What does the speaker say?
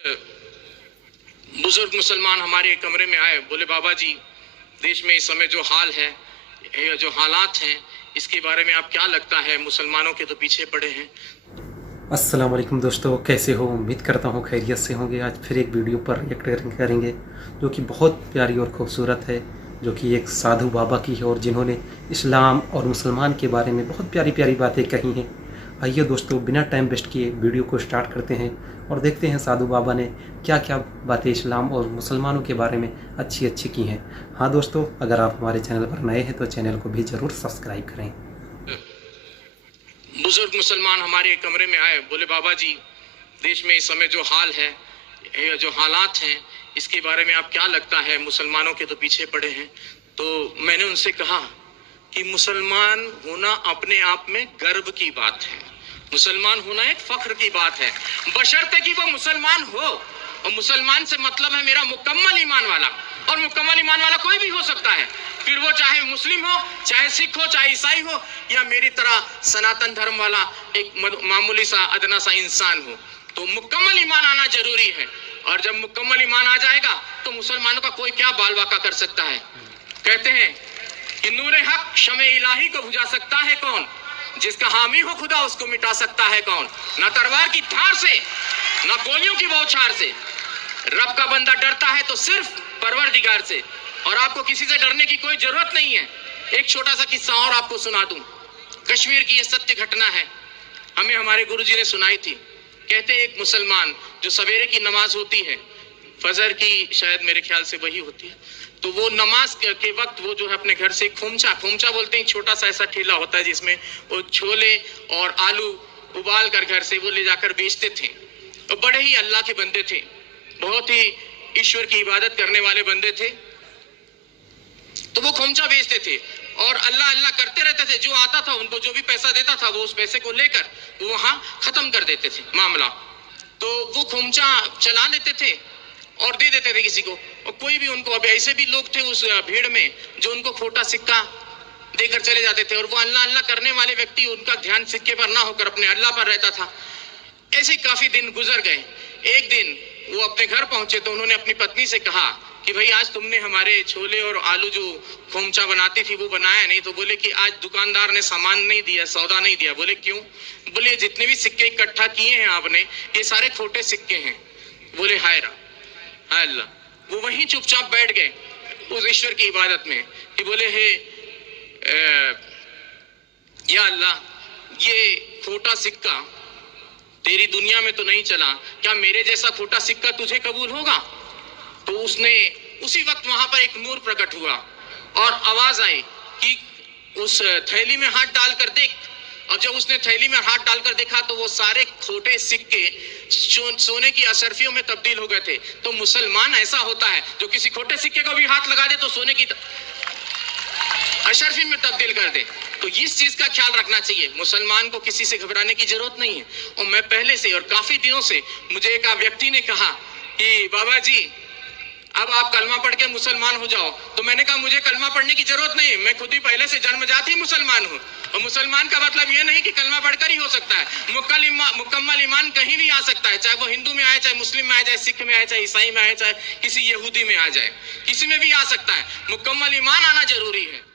बुजुर्ग मुसलमान हमारे कमरे में आए, बोले बाबा जी, देश में इस समय जो हाल है, जो हालात हैं, इसके बारे में आप क्या लगता है? मुसलमानों के तो पीछे पड़े हैं। अस्सलाम वालेकुम दोस्तों, कैसे हो? उम्मीद करता हूँ खैरियत से होंगे। आज फिर एक वीडियो पर रिएक्ट करेंगे जो कि बहुत प्यारी और खूबसूरत है, जो कि एक साधु बाबा की है और जिन्होंने इस्लाम और मुसलमान के बारे में बहुत प्यारी प्यारी बातें कही हैं। आइए दोस्तों, बिना टाइम वेस्ट किए वीडियो को स्टार्ट करते हैं और देखते हैं साधु बाबा ने क्या क्या बातें इस्लाम और मुसलमानों के बारे में अच्छी अच्छी की हैं। हाँ दोस्तों, अगर आप हमारे चैनल पर नए हैं तो चैनल को भी ज़रूर सब्सक्राइब करें। बुजुर्ग मुसलमान हमारे कमरे में आए, बोले बाबा जी, देश में इस समय जो हाल है, जो हालात हैं, इसके बारे में आप क्या लगता है? मुसलमानों के तो पीछे पड़े हैं। तो मैंने उनसे कहा कि मुसलमान होना अपने आप में गर्व की बात है, मुसलमान होना एक फख्र की बात है, बशर्ते कि वो मुसलमान हो। और मुसलमान से मतलब है मेरा मुकम्मल ईमान वाला, और मुकम्मल ईमान वाला कोई भी हो सकता है, फिर वो चाहे मुस्लिम हो, चाहे सिख हो, चाहे ईसाई हो, या मेरी तरह सनातन धर्म वाला एक मामूली सा अदना सा इंसान हो। तो मुकम्मल ईमान आना जरूरी है, और जब मुकम्मल ईमान आ जाएगा तो मुसलमानों का कोई क्या बाल बाका कर सकता है। कहते हैं कि नूरे हक शमे इलाही को बुझा सकता है कौन, जिसका हामी हो खुदा उसको मिटा सकता है कौन। ना तलवार की धार से, ना गोलियों की बौछार से। रब का बंदा डरता है तो सिर्फ परवरदिगार से, और आपको किसी से डरने की कोई जरूरत नहीं है। एक छोटा सा किस्सा और आपको सुना दूं। कश्मीर की यह सत्य घटना है, हमें हमारे गुरुजी ने सुनाई थी। कहते एक मुसलमान, जो सवेरे की नमाज होती है, फजर की शायद मेरे ख्याल से वही होती है, तो वो नमाज के वक्त वो जो है अपने घर से खोमचा बोलते हैं, छोटा सा ऐसा ठेला होता है जिसमें वो छोले और आलू उबाल कर घर से वो ले जाकर बेचते थे। तो बड़े ही अल्लाह के बंदे थे, बहुत ही ईश्वर की इबादत करने वाले बंदे थे। तो वो खोमचा बेचते थे और अल्लाह अल्लाह करते रहते थे। जो आता था उनको जो भी पैसा देता था वो उस पैसे को लेकर वो वहां खत्म कर देते थे मामला। तो वो खोमचा चला लेते थे और दे देते थे किसी को, और कोई भी उनको, अब ऐसे भी लोग थे उस भीड़ में जो उनको खोटा सिक्का देकर चले जाते थे, और वो अल्लाह अल्लाह करने वाले व्यक्ति, उनका ध्यान सिक्के पर ना होकर अपने अल्लाह पर रहता था। ऐसे काफी दिन गुजर गए। एक दिन वो अपने घर पहुंचे तो उन्होंने अपनी पत्नी से कहा कि भाई आज तुमने हमारे छोले और आलू जो खोमचा बनाती थी वो बनाया नहीं। तो बोले कि आज दुकानदार ने सामान नहीं दिया, सौदा नहीं दिया। बोले क्यों? बोले जितने भी सिक्के इकट्ठा किए हैं आपने, ये सारे खोटे सिक्के हैं। बोले हाय अल्लाह। वो वहीं चुपचाप बैठ गए उस ईश्वर की इबादत में कि बोले हे या अल्लाह, ये खोटा सिक्का तेरी दुनिया में तो नहीं चला, क्या मेरे जैसा खोटा सिक्का तुझे कबूल होगा? तो उसने उसी वक्त वहां पर एक नूर प्रकट हुआ और आवाज आई कि उस थैली में हाथ डालकर देख। और जब उसने थैली में हाथ डालकर देखा तो वो सारे खोटे सिक्के सोने की अशर्फियों में तब्दील हो गए थे। तो मुसलमान ऐसा होता है जो किसी खोटे सिक्के को भी हाथ लगा दे तो सोने की अशर्फी में तब्दील कर दे। तो इस चीज का ख्याल रखना चाहिए, मुसलमान को किसी से घबराने की जरूरत नहीं है। और मैं पहले से और काफी दिनों से, मुझे एक व्यक्ति ने कहा कि बाबा जी अब आप कलमा पढ़ के मुसलमान हो जाओ। तो मैंने कहा मुझे कलमा पढ़ने की जरूरत नहीं, मैं खुद ही पहले से जन्मजात ही मुसलमान हूँ। और मुसलमान का मतलब यह नहीं कि कलमा पढ़कर ही हो सकता है, मुकम्मल ईमान कहीं भी आ सकता है, चाहे वो हिंदू में आए, चाहे मुस्लिम में आए, चाहे सिख में आए, चाहे ईसाई में आए, चाहे किसी यहूदी में आ जाए, किसी में भी आ सकता है। मुकम्मल ईमान आना जरूरी है।